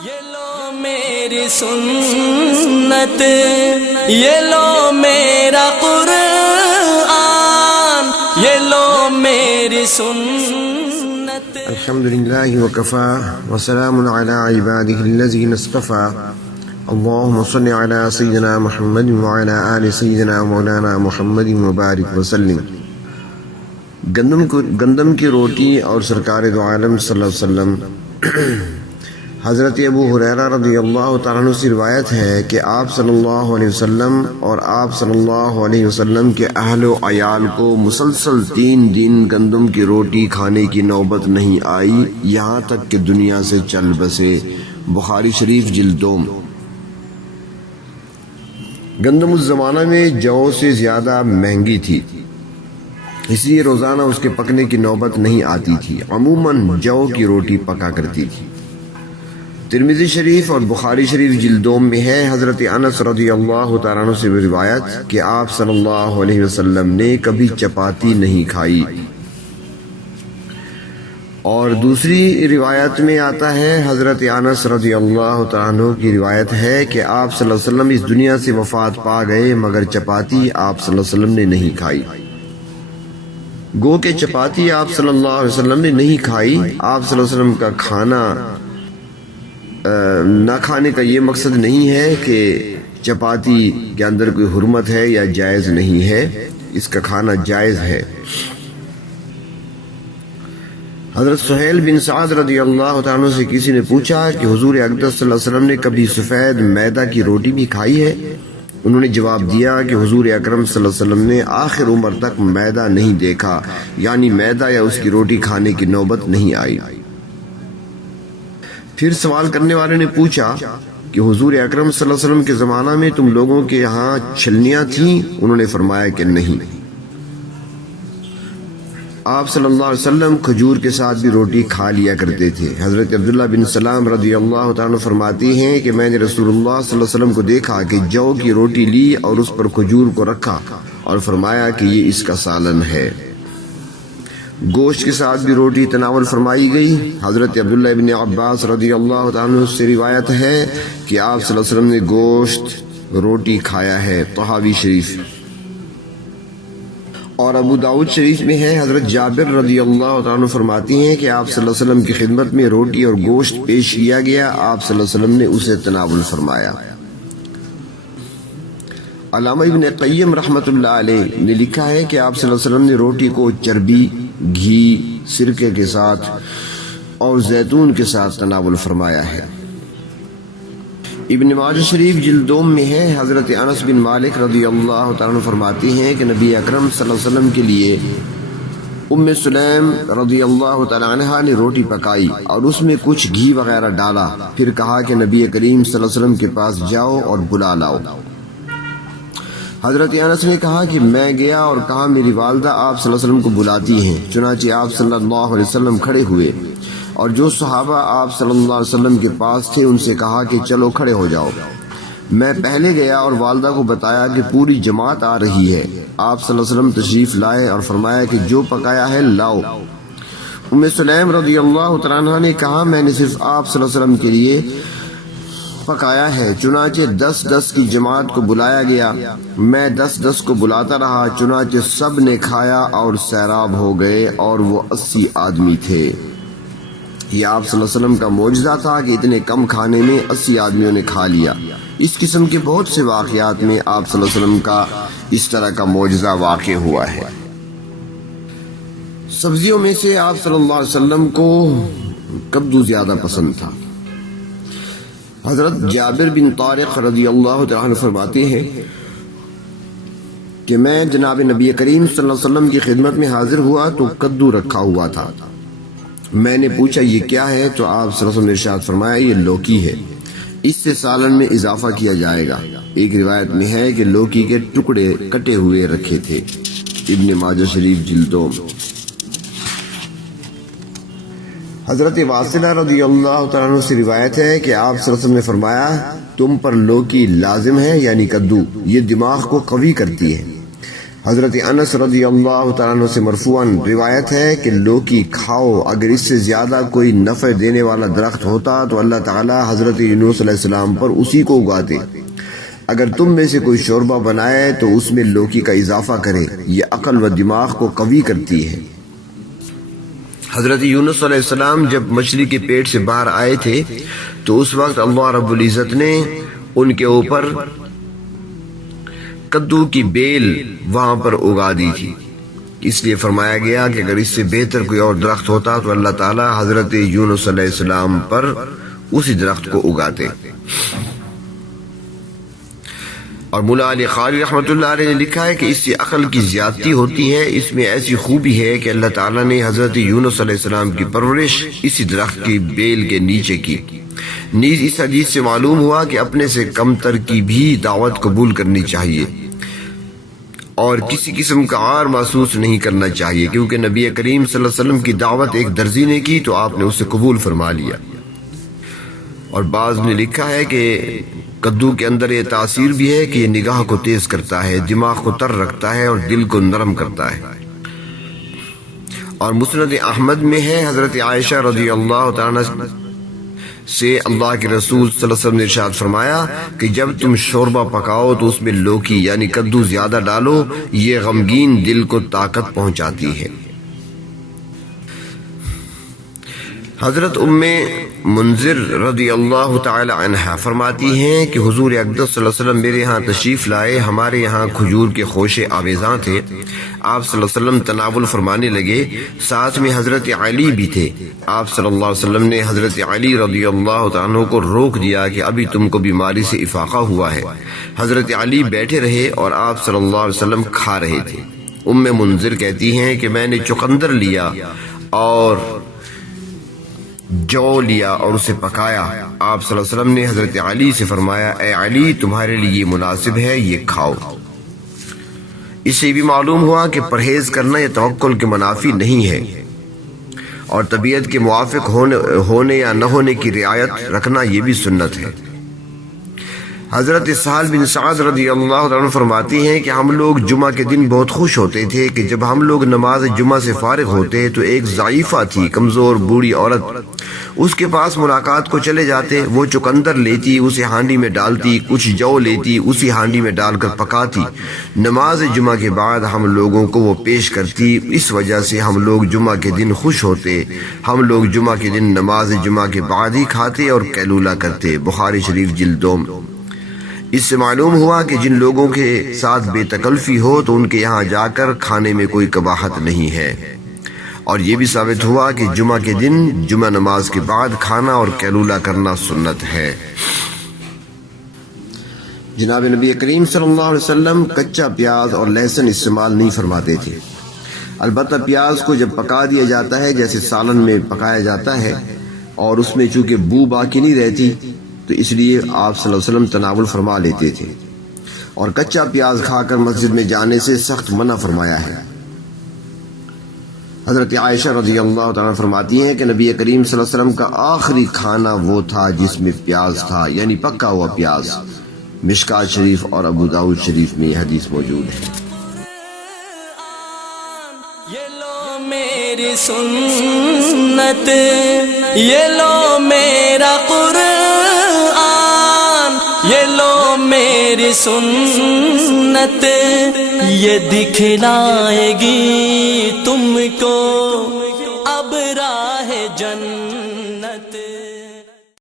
یہ لو میری سنت، یہ لو میرا قرآن، یہ لو میری سنت۔ الحمدللہ وکفا وسلام علی عباده الذین اصطفى، اللہم صل علی سیدنا محمد وعلی آل سیدنا مولانا محمد وبارک وسلم۔ گندم کی روٹی اور سرکار دو عالم صلی اللہ علیہ وسلم حضرت ابو ہریرہ رضی اللہ تعالیٰ عنہ سے روایت ہے کہ آپ صلی اللہ علیہ وسلم اور آپ صلی اللہ علیہ وسلم کے اہل و عیال کو مسلسل 3 دن گندم کی روٹی کھانے کی نوبت نہیں آئی، یہاں تک کہ دنیا سے چل بسے۔ بخاری شریف جلد 2۔ گندم اس زمانہ میں جو سے زیادہ مہنگی تھی، اس لیے روزانہ اس کے پکنے کی نوبت نہیں آتی تھی، عموماً جو کی روٹی پکا کرتی تھی۔ ترمذی شریف اور بخاری شریف جلد 2 میں ہے، حضرت انس رضی اللہ تعالیٰ عنہ سے روایت کہ آپ صلی اللہ علیہ وسلم نے کبھی چپاتی نہیں کھائی۔ اور دوسری روایت میں آتا ہے، حضرت انس رضی اللہ تعالیٰ عنہ کی روایت ہے کہ آپ صلی اللہ علیہ وسلم اس دنیا سے وفات پا گئے مگر چپاتی آپ صلی اللہ علیہ وسلم نے نہیں کھائی۔ گو کہ چپاتی آپ صلی اللہ علیہ وسلم نے نہیں کھائی۔ آپ صلی اللہ علیہ وسلم کا کھانا نہ کھانے کا یہ مقصد نہیں ہے کہ چپاتی کے اندر کوئی حرمت ہے یا جائز نہیں ہے، اس کا کھانا جائز ہے۔ حضرت سہیل بن سعد رضی اللہ تعالیٰ عنہ سے کسی نے پوچھا کہ حضور اقدس صلی اللہ علیہ وسلم نے کبھی سفید میدہ کی روٹی بھی کھائی ہے؟ انہوں نے جواب دیا کہ حضور اکرم صلی اللہ علیہ وسلم نے آخر عمر تک میدہ نہیں دیکھا، یعنی میدہ یا اس کی روٹی کھانے کی نوبت نہیں آئی۔ پھر سوال کرنے والے نے پوچھا کہ حضور اکرم صلی اللہ علیہ وسلم کے زمانہ میں تم لوگوں کے یہاں چھلنیاں تھیں؟ انہوں نے فرمایا کہ نہیں۔ آپ صلی اللہ علیہ وسلم کھجور کے ساتھ بھی روٹی کھا لیا کرتے تھے۔ حضرت عبداللہ بن سلام رضی اللہ تعالیٰ عنہ فرماتی ہیں کہ میں نے رسول اللہ صلی اللہ علیہ وسلم کو دیکھا کہ جو کی روٹی لی اور اس پر کھجور کو رکھا اور فرمایا کہ یہ اس کا سالن ہے۔ گوشت کے ساتھ بھی روٹی تناول فرمائی گئی۔ حضرت عبداللہ بن عباس رضی اللہ تعالیٰ عنہ سے روایت ہے کہ آپ صلی اللہ علیہ وسلم نے گوشت روٹی کھایا ہے۔ طحاوی شریف اور ابو داؤد شریف میں ہے، حضرت جابر رضی اللہ تعالیٰ عنہ فرماتی ہیں کہ آپ صلی اللہ علیہ وسلم کی خدمت میں روٹی اور گوشت پیش کیا گیا، آپ صلی اللہ علیہ وسلم نے اسے تناول فرمایا۔ علامہ ابن قیم رحمۃ اللہ علیہ نے لکھا ہے کہ آپ صلی اللہ علیہ وسلم نے روٹی کو چربی، گھی، سرکے کے ساتھ اور زیتون کے ساتھ تناول فرمایا ہے۔ ابن ماجہ شریف جلد 2 میں ہے، حضرت انس بن مالک رضی اللہ تعالیٰ عنہ فرماتی ہیں کہ نبی اکرم صلی اللہ علیہ وسلم کے لیے ام سلیم رضی اللہ تعالیٰ عنہ نے روٹی پکائی اور اس میں کچھ گھی وغیرہ ڈالا، پھر کہا کہ نبی کریم صلی اللہ علیہ وسلم کے پاس جاؤ اور بلا لاؤ۔ حضرت انس نے کہا کہ میں گیا اور کہا میری والدہ آپ صلی اللہ علیہ وسلم کو بلاتی ہیں، چنانچہ آپ صلی اللہ علیہ وسلم کھڑے ہوئے اور جو صحابہ آپ صلی اللہ علیہ وسلم کے پاس تھے ان سے کہا کہ چلو کھڑے ہو جاؤ۔ میں پہلے گیا اور والدہ کو بتایا کہ پوری جماعت آ رہی ہے۔ آپ صلی اللہ علیہ وسلم تشریف لائے اور فرمایا کہ جو پکایا ہے لاؤ۔ ام سلیم رضی اللہ تعالیٰ عنہ نے کہا میں نے صرف آپ صلی اللہ علیہ وسلم کے لیے پکایا ہے، چنانچہ 10 کی جماعت کو بلایا گیا، میں 10 کو بلاتا رہا، چنانچہ سب نے کھایا اور سیراب ہو گئے اور وہ 80 آدمی تھے۔ یہ آپ صلی اللہ علیہ وسلم کا معجزہ تھا کہ اتنے کم کھانے میں 80 آدمیوں نے کھا لیا۔ اس قسم کے بہت سے واقعات میں آپ صلی اللہ علیہ وسلم کا اس طرح کا معجزہ واقع ہوا ہے۔ سبزیوں میں سے آپ صلی اللہ علیہ وسلم کو کدو زیادہ پسند تھا۔ حضرت جابر بن طارق رضی اللہ تعالیٰ عنہ فرماتے ہیں کہ میں جناب نبی کریم صلی اللہ علیہ وسلم کی خدمت میں حاضر ہوا تو کدو رکھا ہوا تھا۔ میں نے پوچھا یہ کیا ہے تو آپ صلی اللہ علیہ وسلم نے ارشاد فرمایا یہ لوکی ہے، اس سے سالن میں اضافہ کیا جائے گا۔ ایک روایت میں ہے کہ لوکی کے ٹکڑے کٹے ہوئے رکھے تھے۔ ابن ماجہ شریف جلد 2۔ حضرت واصلہ رضی اللہ تعالیٰ عنہ سے روایت ہے کہ آپ صلی اللہ علیہ وسلم نے فرمایا تم پر لوکی لازم ہے، یعنی کدو، یہ دماغ کو قوی کرتی ہے۔ حضرت انس رضی اللہ تعالیٰ عنہ سے مرفوعاً روایت ہے کہ لوکی کھاؤ، اگر اس سے زیادہ کوئی نفع دینے والا درخت ہوتا تو اللہ تعالیٰ حضرت یونس علیہ السلام پر اسی کو اگاتے۔ اگر تم میں سے کوئی شوربہ بنائے تو اس میں لوکی کا اضافہ کرے، یہ عقل و دماغ کو قوی کرتی ہے۔ حضرت یونس علیہ السلام جب مچھلی کے پیٹ سے باہر آئے تھے تو اس وقت اللہ رب العزت نے ان کے اوپر کدو کی بیل وہاں پر اگا دی تھی، اس لیے فرمایا گیا کہ اگر اس سے بہتر کوئی اور درخت ہوتا تو اللہ تعالیٰ حضرت یونس علیہ السلام پر اسی درخت کو اگاتے۔ اور مولا علی قاری رحمۃ اللہ علیہ نے لکھا ہے کہ اس سے عقل کی زیادتی ہوتی ہے، اس میں ایسی خوبی ہے کہ اللہ تعالیٰ نے حضرت یونس علیہ السلام کی پرورش اسی درخت کی بیل کے نیچے کی۔ نیز اس حدیث سے معلوم ہوا کہ اپنے سے کمتر کی بھی دعوت قبول کرنی چاہیے اور کسی قسم کا عار محسوس نہیں کرنا چاہیے، کیونکہ نبی کریم صلی اللہ علیہ وسلم کی دعوت ایک درزی نے کی تو آپ نے اسے قبول فرما لیا۔ اور بعض نے لکھا ہے کہ کدو کے اندر یہ تاثیر بھی ہے کہ یہ نگاہ کو تیز کرتا ہے، دماغ کو تر رکھتا ہے اور دل کو نرم کرتا ہے۔ اور مسند احمد میں ہے حضرت عائشہ رضی اللہ تعالیٰ سے اللہ کے رسول صلی اللہ علیہ وسلم نے ارشاد فرمایا کہ جب تم شوربہ پکاؤ تو اس میں لوکی یعنی کدو زیادہ ڈالو، یہ غمگین دل کو طاقت پہنچاتی ہے۔ حضرت ام منذر رضی اللہ تعالی عنہا فرماتی ہیں کہ حضور اقدس صلی اللہ علیہ وسلم میرے یہاں تشریف لائے، ہمارے یہاں کھجور کے خوشے آویزاں تھے، آپ صلی اللہ علیہ وسلم تناول فرمانے لگے، ساتھ میں حضرت علی بھی تھے۔ آپ صلی اللہ علیہ وسلم نے حضرت علی رضی اللہ تعالیٰ عنہ کو روک دیا کہ ابھی تم کو بیماری سے افاقہ ہوا ہے۔ حضرت علی بیٹھے رہے اور آپ صلی اللہ علیہ وسلم کھا رہے تھے۔ ام منذر کہتی ہیں کہ میں نے چقندر لیا اور جو لیا اور اسے پکایا، آپ صلی اللہ علیہ وسلم نے حضرت علی سے فرمایا اے علی تمہارے لیے یہ مناسب ہے، یہ کھاؤ۔ اس سے بھی معلوم ہوا کہ پرہیز کرنا یہ توکل کے منافی نہیں ہے اور طبیعت کے موافق ہونے یا نہ ہونے کی رعایت رکھنا یہ بھی سنت ہے۔ حضرت سہل بن سعد رضی اللہ عنہ فرماتی ہیں کہ ہم لوگ جمعہ کے دن بہت خوش ہوتے تھے کہ جب ہم لوگ نماز جمعہ سے فارغ ہوتے تو ایک ضعیفہ تھی، کمزور بوڑھی عورت، اس کے پاس ملاقات کو چلے جاتے، وہ چقندر لیتی اسے ہانڈی میں ڈالتی، کچھ جو لیتی اسی ہانڈی میں ڈال کر پکاتی، نماز جمعہ کے بعد ہم لوگوں کو وہ پیش کرتی، اس وجہ سے ہم لوگ جمعہ کے دن خوش ہوتے۔ ہم لوگ جمعہ کے دن نماز جمعہ کے بعد ہی کھاتے اور قیلولہ کرتے۔ بخاری شریف جلد 2۔ اس سے معلوم ہوا کہ جن لوگوں کے ساتھ بے تکلفی ہو تو ان کے یہاں جا کر کھانے میں کوئی قباحت نہیں ہے، اور یہ بھی ثابت ہوا کہ جمعہ کے دن جمعہ نماز کے بعد کھانا اور قیلولہ کرنا سنت ہے۔ جناب نبی کریم صلی اللہ علیہ وسلم کچا پیاز اور لہسن استعمال نہیں فرماتے تھے، البتہ پیاز کو جب پکا دیا جاتا ہے جیسے سالن میں پکایا جاتا ہے اور اس میں چونکہ بو باقی نہیں رہتی تو اس لیے آپ صلی اللہ علیہ وسلم تناول فرما لیتے تھے، اور کچا پیاز کھا کر مسجد میں جانے سے سخت منع فرمایا ہے۔ حضرت عائشہ رضی اللہ تعالیٰ فرماتی ہیں کہ نبی کریم صلی اللہ علیہ وسلم کا آخری کھانا وہ تھا جس میں پیاز تھا، یعنی پکا ہوا پیاز۔ مشکات شریف اور ابو داؤد شریف میں یہ حدیث موجود ہے۔ یہ لو میری سنت، یہ لو میرا قرآن، یہ لو میری سنت، یہ دکھلائے گی تم کو اب راہ جنت۔